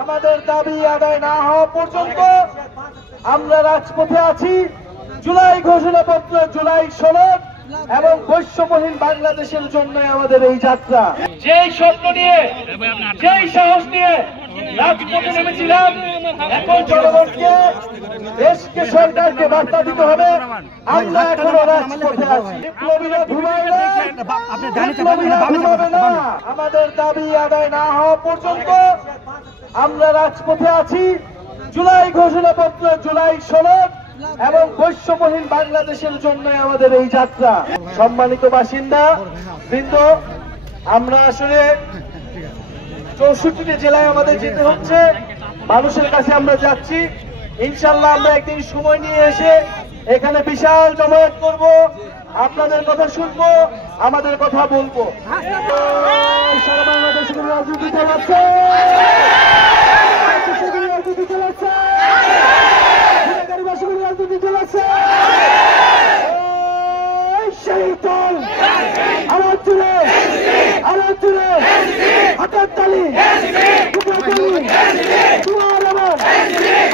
আমাদের দাবি আদায় না হওয়া পর্যন্ত আমরা রাজপথে আছি। জুলাই ঘোষণাপত্র, জুলাই সনদ এবং বৈষম্যহীন বাংলাদেশের জন্য আমাদের এই যাত্রা। যেই স্বপ্ন নিয়ে, যেই সাহস নিয়ে রাজপথে নেমেছিলাম, এখন জনগণকে, দেশকে, সরকারকে বার্তা দিতে হবে আমরা এখনো রাজপথে আছি। বিপ্লবীরা ঘুমাবে না। আমাদের দাবি আদায় না হওয়া পর্যন্ত আমরা রাজপথে আছি। জুলাই ঘোষণাপত্র, জুলাই সনদ এবং বৈষম্যহীন বাংলাদেশের জন্য আমাদের এই যাত্রা। সম্মানিত বাসিন্দা বৃন্দ, আমরা আসলে 64টি জেলায় আমাদের যেতে হচ্ছে, মানুষের কাছে আমরা যাচ্ছি। ইনশাল্লাহ আমরা একদিন সময় নিয়ে এসে এখানে বিশাল জমায়েত করব, আপনাদের কথা শুনবো, আমাদের কথা বলবো। সারা বাংলাদেশে রাজনীতি চালাচ্ছে, রাজনীতি চালাচ্ছে, রাজনীতি চালাচ্ছে। সেই দল আমার জুড়ে, আমার জুড়ে হাতের তালি, তোমার আমার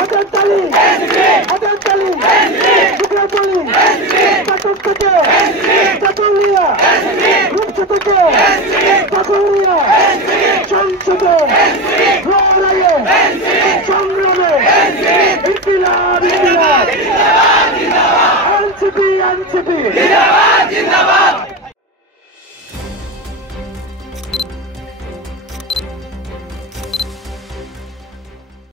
হাতের তালি, হাতের তালি, টুকরা তালি, পাটক থেকে পাটলিয়া, রূপসা থেকে পাটলিয়া, সংসদে লড়াইয়ে সংগ্রামে ইনকিলাব, ইনকিলাব, এনসিপি, এনসিপি।